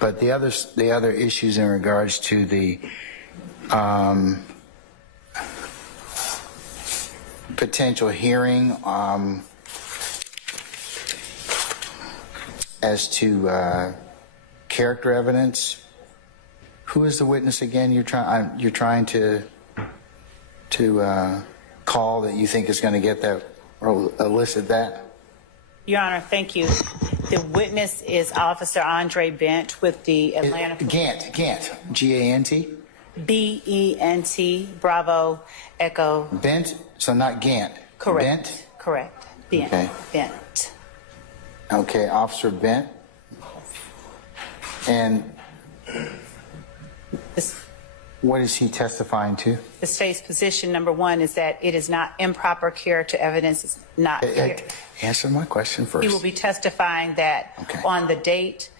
But the other issues in regards to the potential hearing as to character evidence. Who is the witness again? You're trying to call that you think is going to get that or elicit that? Your Honor, thank you. The witness is Officer Andre Bent with the Atlanta Gant, G-A-N-T? B-E-N-T, Bravo, Echo. Bent, so not Gant. Correct. Bent? Correct. Bent. Okay. Bent. Okay, Officer Bent. And what is he testifying to? The state's position, number one, is that it is not improper character evidence. It's not. Answer my question first. He will be testifying that on the date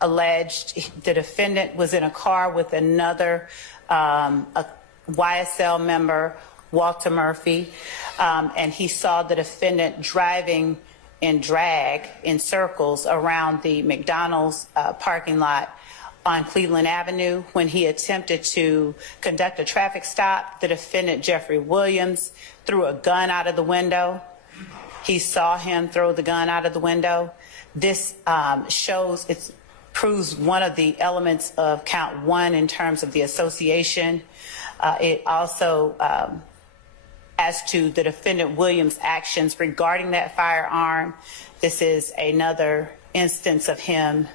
alleged, the defendant was in a car with another a YSL member, Walter Murphy, and he saw the defendant driving in drag in circles around the McDonald's parking lot on Cleveland Avenue. When he attempted to conduct a traffic stop, the defendant, Jeffrey Williams, threw a gun out of the window. He saw him throw the gun out of the window. This proves one of the elements of count one in terms of the association. It also, as to the defendant Williams' actions regarding that firearm, this is another instance of him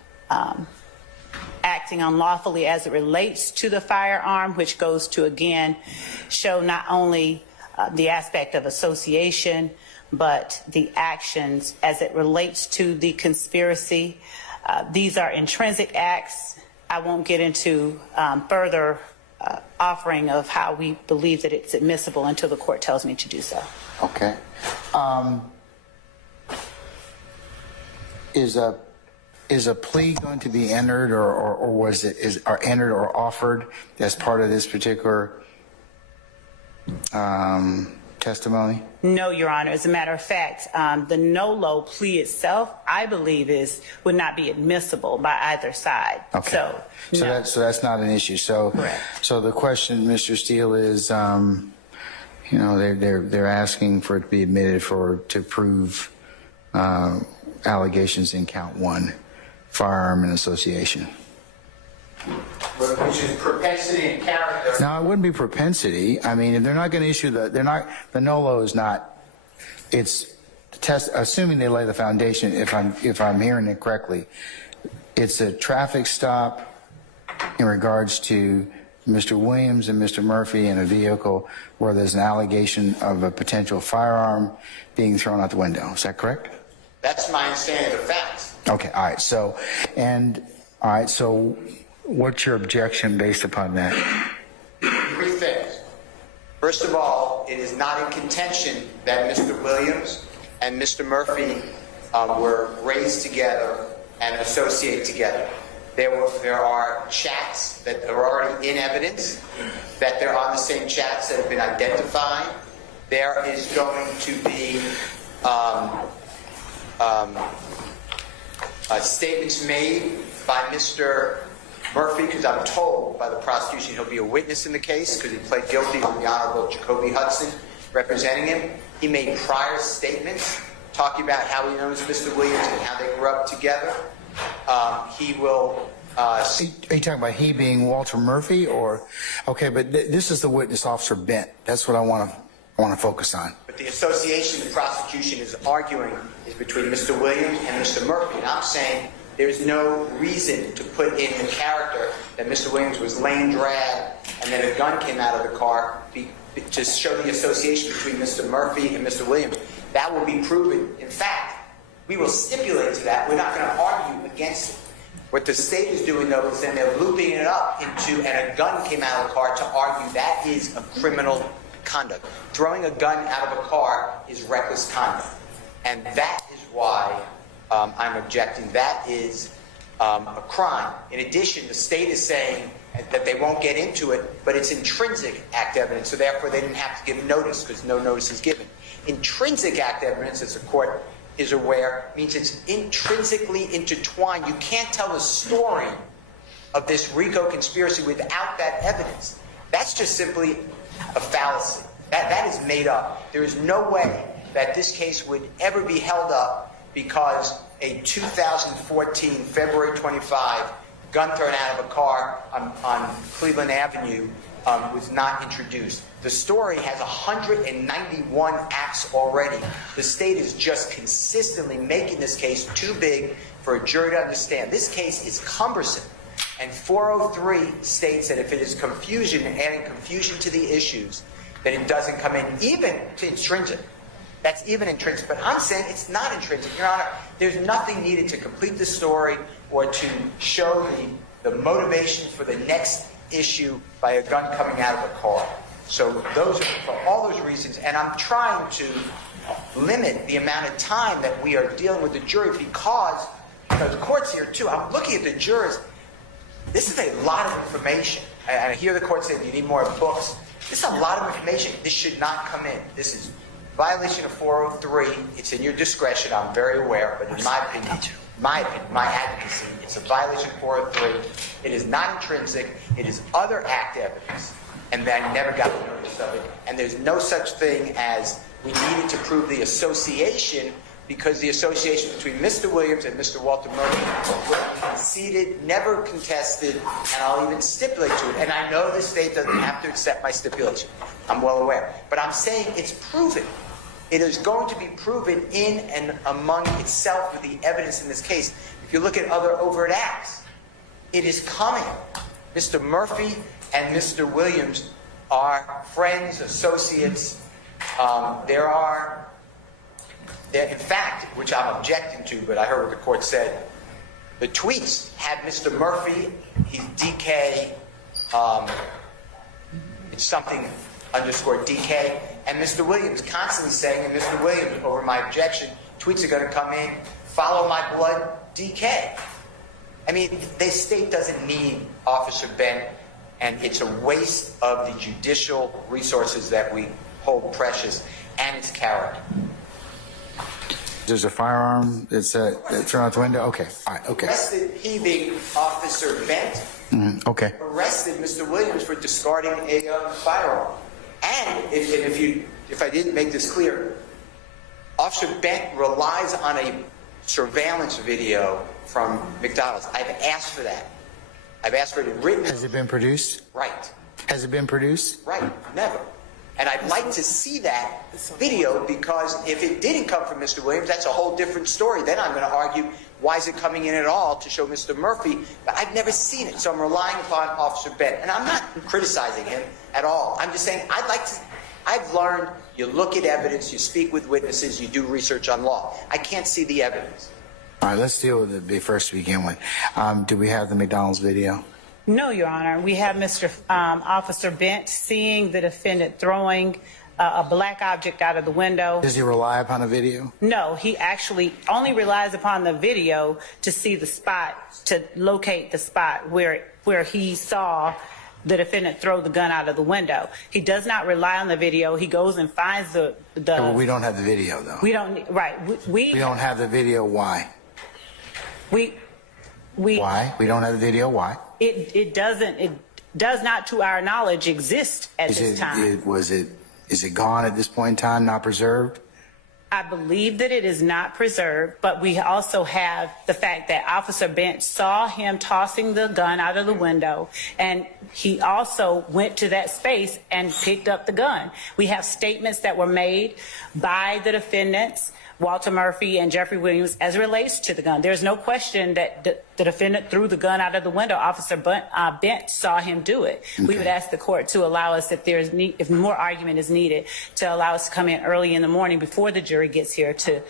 acting unlawfully as it relates to the firearm, which goes to, again, show not only the aspect of association, but the actions as it relates to the conspiracy. These are intrinsic acts. I won't get into further offering of how we believe that it's admissible until the court tells me to do so. Okay. Is a plea going to be entered, or was it entered or offered as part of this particular testimony? No, Your Honor. As a matter of fact, the no-low plea itself, I believe, would not be admissible by either side. Okay. So that's not an issue. So, correct. So the question, Mr. Steele, is, they're asking for it to be admitted to prove allegations in count one, firearm and association. Which is propensity and character. No, it wouldn't be propensity. I mean, if they're not going to issue the NOLO is not, it's test, assuming they lay the foundation, if I'm hearing it correctly, it's a traffic stop in regards to Mr. Williams and Mr. Murphy in a vehicle where there's an allegation of a potential firearm being thrown out the window. Is that correct? That's my understanding of the facts. Okay, all right. So what's your objection based upon that? Three things. First of all, it is not in contention that Mr. Williams and Mr. Murphy were raised together and associated together. There are chats that are already in evidence, that they're on the same chats that have been identified. There is going to be statements made by Mr. Murphy, because I'm told by the prosecution he'll be a witness in the case because he pled guilty with the Honorable Jacoby Hudson representing him. He made prior statements talking about how he knows Mr. Williams and how they grew up together. He will... Are you talking about he being Walter Murphy, or... Okay, but this is the witness, Officer Bent. That's what I want to focus on. But the association the prosecution is arguing is between Mr. Williams and Mr. Murphy. And I'm saying there's no reason to put in the character that Mr. Williams was laying drag and then a gun came out of the car to show the association between Mr. Murphy and Mr. Williams. That will be proven. In fact, we will stipulate to that. We're not going to argue against it. What the state is doing, though, is then they're looping it up into, and a gun came out of the car to argue that is a criminal conduct. Throwing a gun out of a car is reckless conduct. And that is why I'm objecting. That is a crime. In addition, the state is saying that they won't get into it, but it's intrinsic act evidence, so therefore they didn't have to give notice because no notice is given. Intrinsic act evidence, as the court is aware means it's intrinsically intertwined. You can't tell the story of this RICO conspiracy without that evidence. That's just simply a fallacy. That is made up. There is no way that this case would ever be held up because a 2014 February 25 gun thrown out of a car on Cleveland Avenue was not introduced. The story has 191 acts already. The state is just consistently making this case too big for a jury to understand. This case is cumbersome. And 403 states that if it is confusion and adding confusion to the issues, then it doesn't come in even to intrinsic. That's even intrinsic. But I'm saying it's not intrinsic. Your Honor, there's nothing needed to complete the story or to show the motivation for the next issue by a gun coming out of a car. So those are for all those reasons. And I'm trying to limit the amount of time that we are dealing with the jury because the court's here too. I'm looking at the jurors. This is a lot of information. I hear the court saying you need more books. This is a lot of information. This should not come in. This is violation of 403. It's in your discretion. I'm very aware. But in my opinion, my advocacy, it's a violation of 403. It is not intrinsic. It is other act evidence. And I never got the notice of it. And there's no such thing as we needed to prove the association because the association between Mr. Williams and Mr. Walter Murphy was conceded, never contested, and I'll even stipulate to it. And I know the state doesn't have to accept my stipulation. I'm well aware. But I'm saying it's proven. It is going to be proven in and among itself with the evidence in this case. If you look at other overt acts, it is coming. Mr. Murphy and Mr. Williams are friends, associates. In fact, which I'm objecting to, but I heard what the court said, the tweets had Mr. Murphy, he's DK, it's something underscore DK, and Mr. Williams constantly saying, and Mr. Williams, over my objection, tweets are going to come in, follow my blood, DK. I mean, the state doesn't need Officer Bent, and it's a waste of the judicial resources that we hold precious and its character. There's a firearm that's thrown out the window? Okay, all right, okay. Arrested, he being Officer Bent, okay. arrested Mr. Williams for discarding a firearm. And if I didn't make this clear, Officer Bent relies on a surveillance video from McDonald's. I've asked for that. I've asked for it in written. Has it been produced? Right. Has it been produced? Right. Never. And I'd like to see that video because if it didn't come from Mr. Williams, that's a whole different story. Then I'm going to argue, why is it coming in at all to show Mr. Murphy? But I've never seen it, so I'm relying upon Officer Bent. And I'm not criticizing him at all. I'm just saying I've learned you look at evidence, you speak with witnesses, you do research on law. I can't see the evidence. All right, let's deal with it first to begin with. Do we have the McDonald's video? No, Your Honor. We have Mr. Officer Bent seeing the defendant throwing a black object out of the window. Does he rely upon a video? No, he actually only relies upon the video to see the spot, to locate the spot where he saw the defendant throw the gun out of the window. He does not rely on the video. He goes and finds the Yeah, well, we don't have the video, though. We don't, right. We don't have the video. Why? Why? We don't have the video. Why? It does not, to our knowledge, exist at this time. Is it gone at this point in time, not preserved? I believe that it is not preserved, but we also have the fact that Officer Bent saw him tossing the gun out of the window, and he also went to that space and picked up the gun. We have statements that were made by the defendants, Walter Murphy and Jeffrey Williams, as it relates to the gun. There's no question that the defendant threw the gun out of the window. Officer Bent saw him do it. Okay. We would ask the court to allow us, if more argument is needed, to allow us to come in early in the morning before the jury gets here to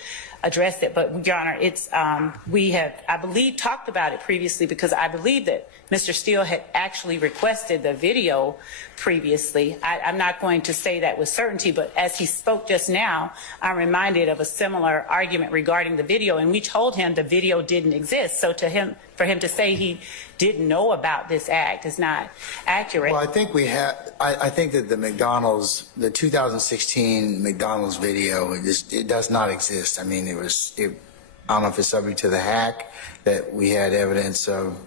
address it. But, Your Honor, we have, I believe, talked about it previously because I believe that Mr. Steele had actually requested the video previously. I'm not going to say that with certainty, but as he spoke just now, I'm reminded of a similar argument regarding the video, and we told him the video didn't exist. So for him to say he didn't know about this act is not accurate. Well, I think I think that the 2016 McDonald's video, it does not exist. I mean, it was, I don't know if it's subject to the hack that we had evidence of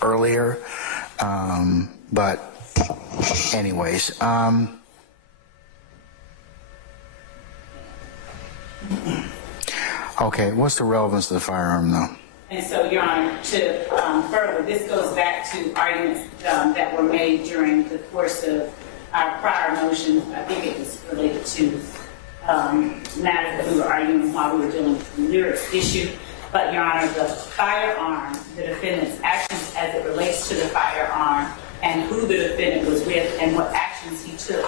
earlier. But anyways, okay, what's the relevance of the firearm though? And so, Your Honor, to further, this goes back to arguments that were made during the course of our prior motion. I think it was related to matters that we were arguing while we were dealing with the lyrics issue. But, Your Honor, the firearm, the defendant's actions as it relates to the firearm and who the defendant was with and what actions he took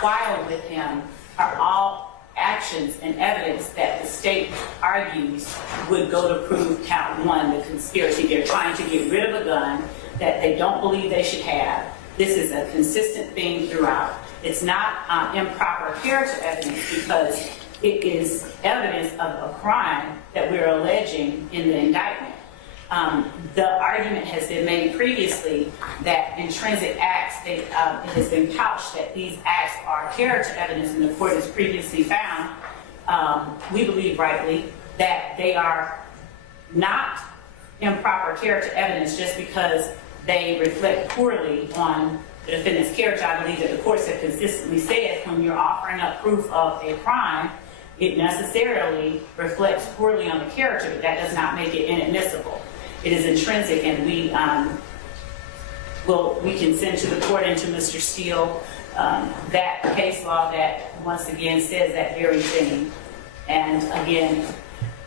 while with him are all actions and evidence that the state argues would go to prove count one, the conspiracy. They're trying to get rid of a gun that they don't believe they should have. This is a consistent theme throughout. It's not improper character evidence because it is evidence of a crime that we're alleging in the indictment. The argument has been made previously that intrinsic acts, it has been couched that these acts are character evidence, and the court has previously found, we believe rightly, that they are not improper character evidence just because they reflect poorly on the defendant's character. I believe that the courts have consistently said when you're offering up proof of a crime, it necessarily reflects poorly on the character, but that does not make it inadmissible. It is intrinsic, and we can send to the court and to Mr. Steele that case law that once again says that very thing. And again,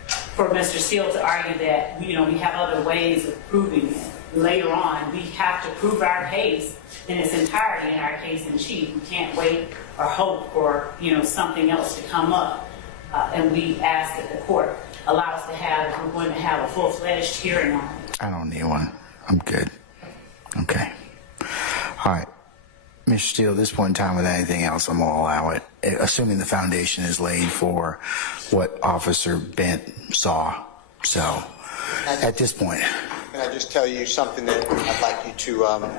for Mr. Steele to argue that we have other ways of proving it later on, we have to prove our case in its entirety in our case in chief. We can't wait or hope for something else to come up, and we ask that the court allow us to have, if we're going to have a full-fledged hearing on it. I don't need one. I'm good. Okay. All right. Mr. Steele, at this point in time, with anything else, I'm going to allow it, assuming the foundation is laid for what Officer Bent saw. So, at this point. Can I just tell you something that I'd like you to,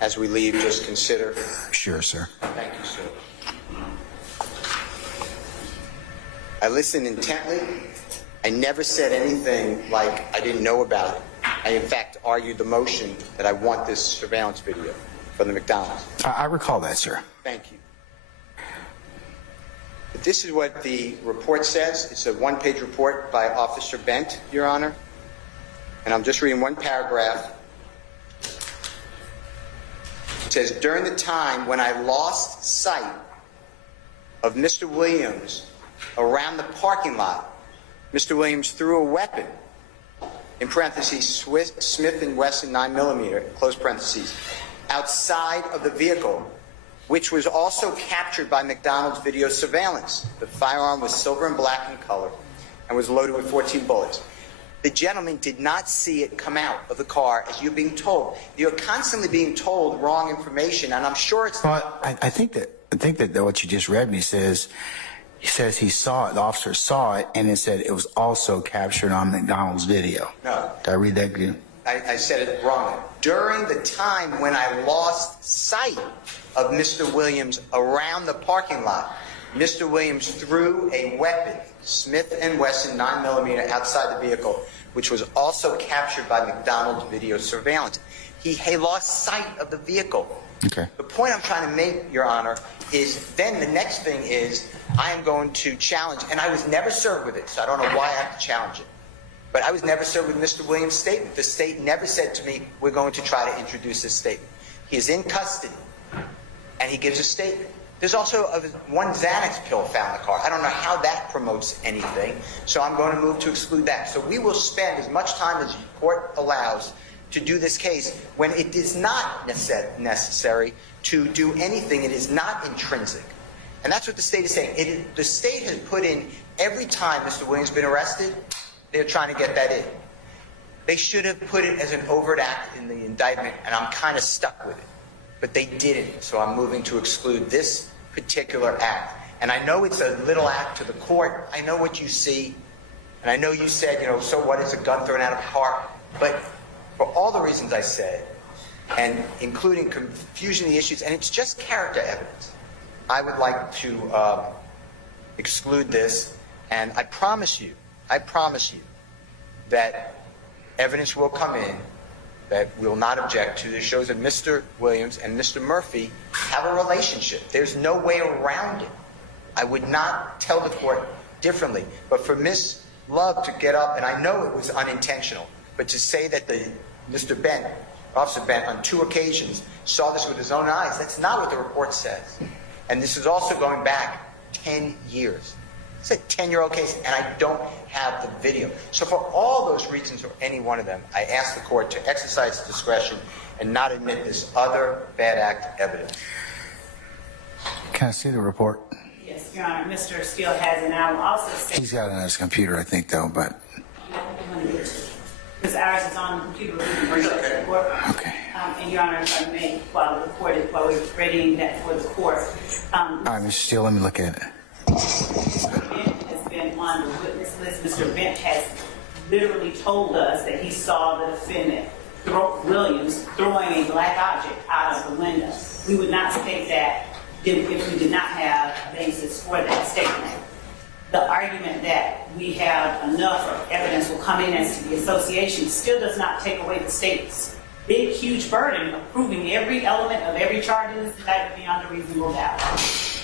as we leave, just consider? Sure, sir. Thank you, sir. I listened intently. I never said anything like I didn't know about it. I, in fact, argued the motion that I want this surveillance video from the McDonald's. I recall that, sir. Thank you. But this is what the report says. It's a one-page report by Officer Bent, Your Honor. And I'm just reading one paragraph. It says, during the time when I lost sight of Mr. Williams around the parking lot, Mr. Williams threw a weapon, in parentheses, Smith & Wesson 9mm, close parentheses, outside of the vehicle, which was also captured by McDonald's video surveillance. The firearm was silver and black in color and was loaded with 14 bullets. The gentleman did not see it come out of the car, as you're being told. You're constantly being told wrong information, and I'm sure it's... Well, I think that what you just read me says... He says he saw it, the officer saw it, and it said it was also captured on McDonald's video. No. Did I read that good? I said it wrong. During the time when I lost sight of Mr. Williams around the parking lot, Mr. Williams threw a weapon, Smith & Wesson 9mm, outside the vehicle, which was also captured by McDonald's video surveillance. He lost sight of the vehicle. Okay. The point I'm trying to make, Your Honor, is then the next thing is I am going to challenge, and I was never served with it, so I don't know why I have to challenge it. But I was never served with Mr. Williams' statement. The state never said to me, we're going to try to introduce this statement. He is in custody, and he gives a statement. There's also one Xanax pill found in the car. I don't know how that promotes anything, so I'm going to move to exclude that. So we will spend as much time as the court allows to do this case when it is not necessary to do anything. It is not intrinsic. And that's what the state is saying. The state has put in every time Mr. Williams has been arrested, they're trying to get that in. They should have put it as an overt act in the indictment, and I'm kind of stuck with it. But they didn't, so I'm moving to exclude this particular act. And I know it's a little act to the court. I know what you see. And I know you said, so what is a gun thrown out of a car? But for all the reasons I said, and including confusion of the issues, and it's just character evidence, I would like to exclude this And I promise you that evidence will come in that we'll not object to that shows that Mr. Williams and Mr. Murphy have a relationship. There's no way around it. I would not tell the court differently. But for Ms. Love to get up, and I know it was unintentional, but to say that Mr. Bent, Officer Bent, on 2 occasions saw this with his own eyes, that's not what the report says. And this is also going back 10 years. It's a 10-year-old case, and I don't have the video. So for all those reasons, or any one of them, I ask the court to exercise discretion and not admit this other bad act evidence. Can I see the report? Yes, Your Honor. Mr. Steele has it, and I will also say... He's got it on his computer, I think, though, but... Because ours is on the computer, we can bring up the report. Okay. And Your Honor, if I may, while we're readying that for the court... All right, Mr. Steele, let me look at it. Mr. Bent has been on the witness list. Mr. Bent has literally told us that he saw the defendant, Williams, throwing a black object out of the window. We would not state that if we did not have a basis for that statement. The argument that we have enough or evidence will come in as to the association still does not take away the state's big, huge burden of proving every element of every charge in this indictment beyond a reasonable doubt.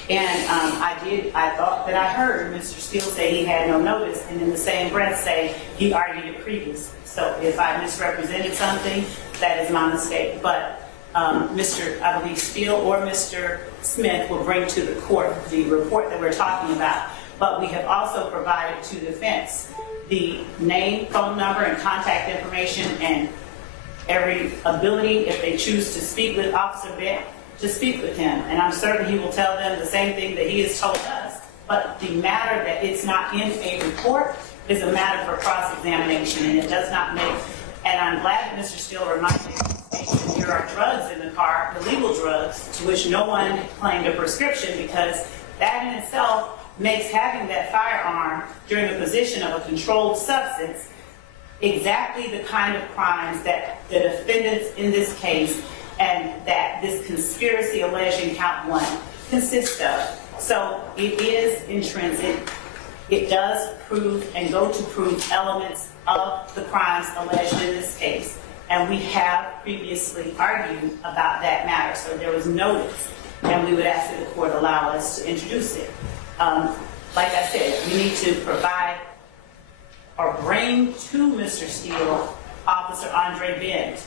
And I thought that I heard Mr. Steele say he had no notice, and in the same breath say he argued it previously. So if I misrepresented something, that is my mistake. But Mr. I believe Steele or Mr. Smith will bring to the court the report that we're talking about. But we have also provided to defense the name, phone number, and contact information, and every ability, if they choose to speak with Officer Bent, to speak with him. And I'm certain he will tell them the same thing that he has told us. But the matter that it's not in a report is a matter for cross-examination, and it does not make... And I'm glad that Mr. Steele reminded me that there are drugs in the car, illegal drugs, to which no one claimed a prescription, because that in itself makes having that firearm during the possession of a controlled substance exactly the kind of crimes that the defendants in this case and that this conspiracy alleged in count 1 consists of. So it is intrinsic. It does prove and go to prove elements of the crimes alleged in this case. And we have previously argued about that matter. So there was notice, and we would ask that the court allow us to introduce it. Like I said, we need to provide or bring to Mr. Steele Officer Andre Bent.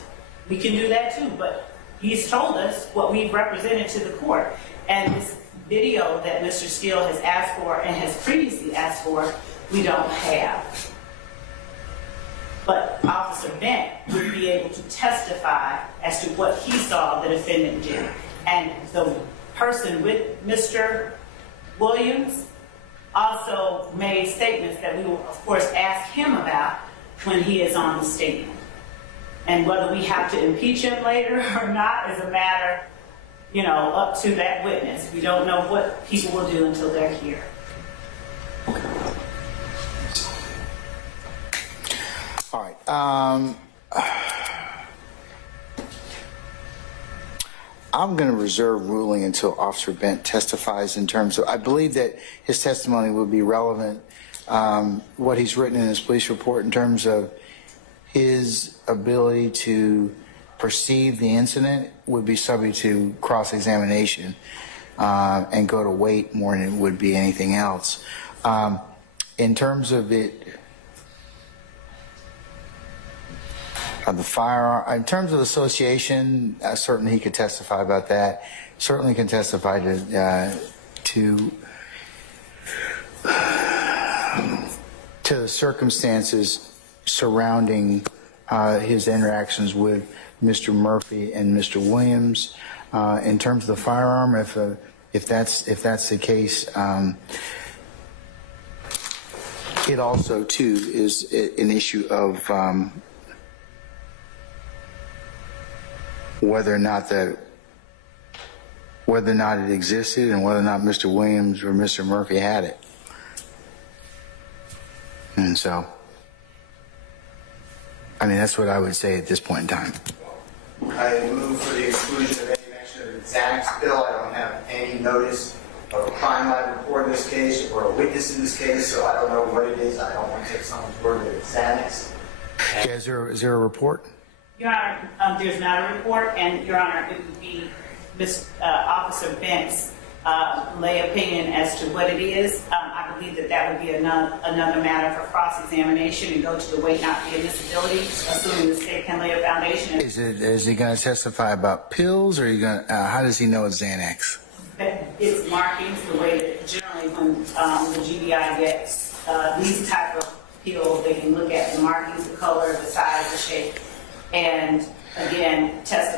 We can do that too, but he's told us what we've represented to the court. And this video that Mr. Steele has asked for and has previously asked for, we don't have. But Officer Bent would be able to testify as to what he saw the defendant do. And the person with Mr. Williams also made statements that we will, of course, ask him about when he is on the stand. And whether we have to impeach him later or not is a matter, up to that witness. We don't know what people will do until they're here. All right. I'm going to reserve ruling until Officer Bent testifies in terms of, I believe that his testimony would be relevant, what he's written in his police report in terms of his ability to perceive the incident would be subject to cross-examination and go to weight more than it would be anything else. In terms of it, the firearm, in terms of association, certainly he could testify about that. Certainly can testify to the circumstances surrounding his interactions with Mr. Murphy and Mr. Williams. In terms of the firearm, if that's the case, it also too is an issue of whether or not it existed and whether or not Mr. Williams or Mr. Murphy had it. And so, that's what I would say at this point in time. I move for the exclusion of any mention of the Xanax bill. I don't have any notice of a crime lab report in this case or a witness in this case, so I don't know what it is. I don't want to take someone's word that it's Xanax. Yeah, is there a report? Your Honor, there's not a report, and Your Honor, it would be Officer Bent's lay opinion as to what it is. I believe that would be another matter for cross-examination and go to the weight not be admissibility, assuming the state can lay a foundation. Is he going to testify about pills, or how does he know it's Xanax? It's markings, the way that generally when the GBI gets these type of pills, they can look at the markings, the color, the size, the shape, and again,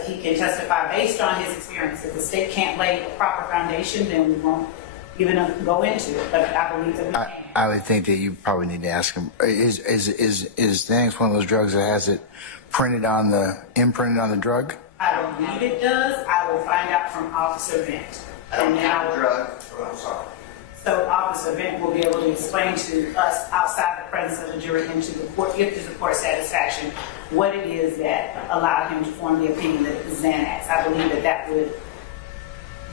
he can testify based on his experience. If the state can't lay a proper foundation, then we won't even go into it. But I believe that we can. I would think that you probably need to ask him. Is Xanax one of those drugs that has it imprinted on the drug? I believe it does. I will find out from Officer Bent. And now drug. Oh, I'm sorry. So Officer Bent will be able to explain to us outside the presence of the jury and to the court, if there's a court satisfaction, what it is that allowed him to form the opinion that it was Xanax. I believe that would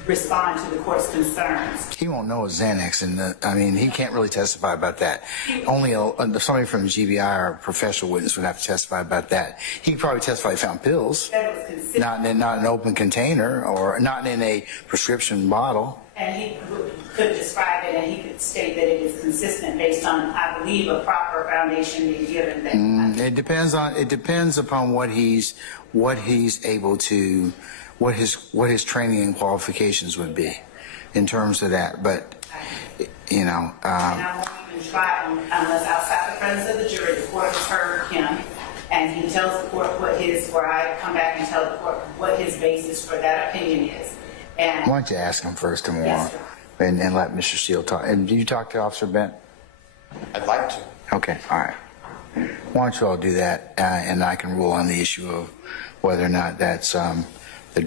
respond to the court's concerns. He won't know it's Xanax, and he can't really testify about that. Only somebody from the GBI or a professional witness would have to testify about that. He could probably testify he found pills, That it was consistent. not in an open container or not in a prescription bottle. And he could describe it, and he could state that it is consistent based on, I believe, a proper foundation being given. It depends upon what he's able to, what his training and qualifications would be in terms of that. But And I won't even try unless outside the presence of the jury, the court has heard him, and he tells the court or I come back and tell the court what his basis for that opinion is. And why don't you ask him first tomorrow, Yes, sir. and let Mr. Steele talk. And did you talk to Officer Bent? I'd like to. Okay, all right. Why don't you all do that, and I can rule on the issue of whether or not that's the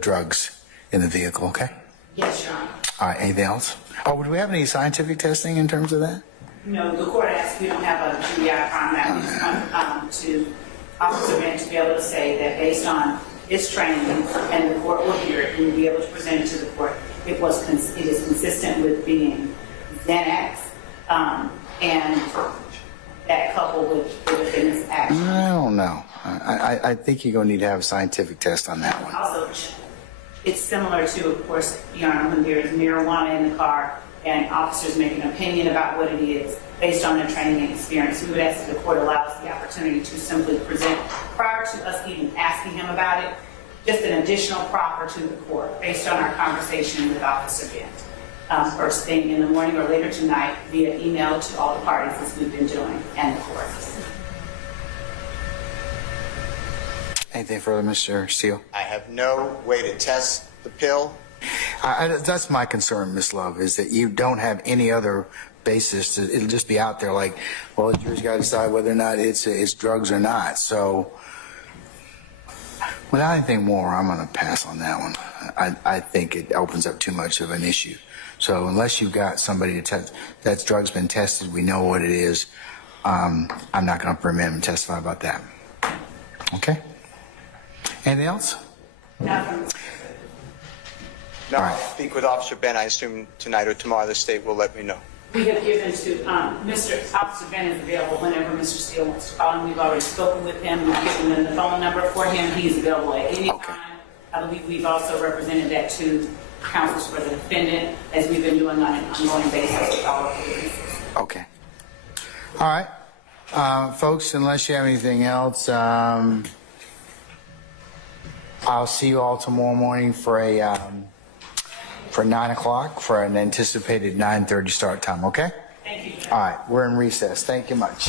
drugs in the vehicle. Okay. yes, Your Honor. All right. Anything else? Oh, would we have any scientific testing in terms of that? No, the court asked, we don't have a GBI crime lab. We just want to Officer Bent to be able to say that based on his training, and the court will hear it, and will be able to present it to the court. It is consistent with being Xanax, and that coupled with the defendant's action. I don't know. I think you're going to need to have a scientific test on that one. Also, it's similar to, of course, Your Honor, when there is marijuana in the car and officers make an opinion about what it is based on their training and experience. We would ask that the court allow us the opportunity to simply present, prior to us even asking him about it, just an additional proffer to the court based on our conversation with Officer Gant. First thing in the morning or later tonight via email to all the parties as we've been doing and the court. Anything further, Mr. Steele? I have no way to test the pill. That's my concern, Ms. Love, is that you don't have any other basis. It'll just be out there like, well, the jury's got to decide whether or not it's drugs or not. So without anything more, I'm going to pass on that one. I think it opens up too much of an issue. So unless you've got somebody to test, that drug's been tested, we know what it is, I'm not going to permit him to testify about that. Okay? Anything else? Nothing. No, I'll speak with Officer Ben. I assume tonight or tomorrow the state will let me know. We have given to Mr. Officer Ben is available whenever Mr. Steele wants to call him. We've already spoken with him. We've given him the phone number for him. He's available at any time. I believe we've also represented that to counsels for the defendant, as we've been doing on an ongoing basis with all of the witnesses. Okay. All right. Folks, unless you have anything else, I'll see you all tomorrow morning for 9 o'clock for an anticipated 9:30 start time, okay? Thank you. All right, we're in recess. Thank you much.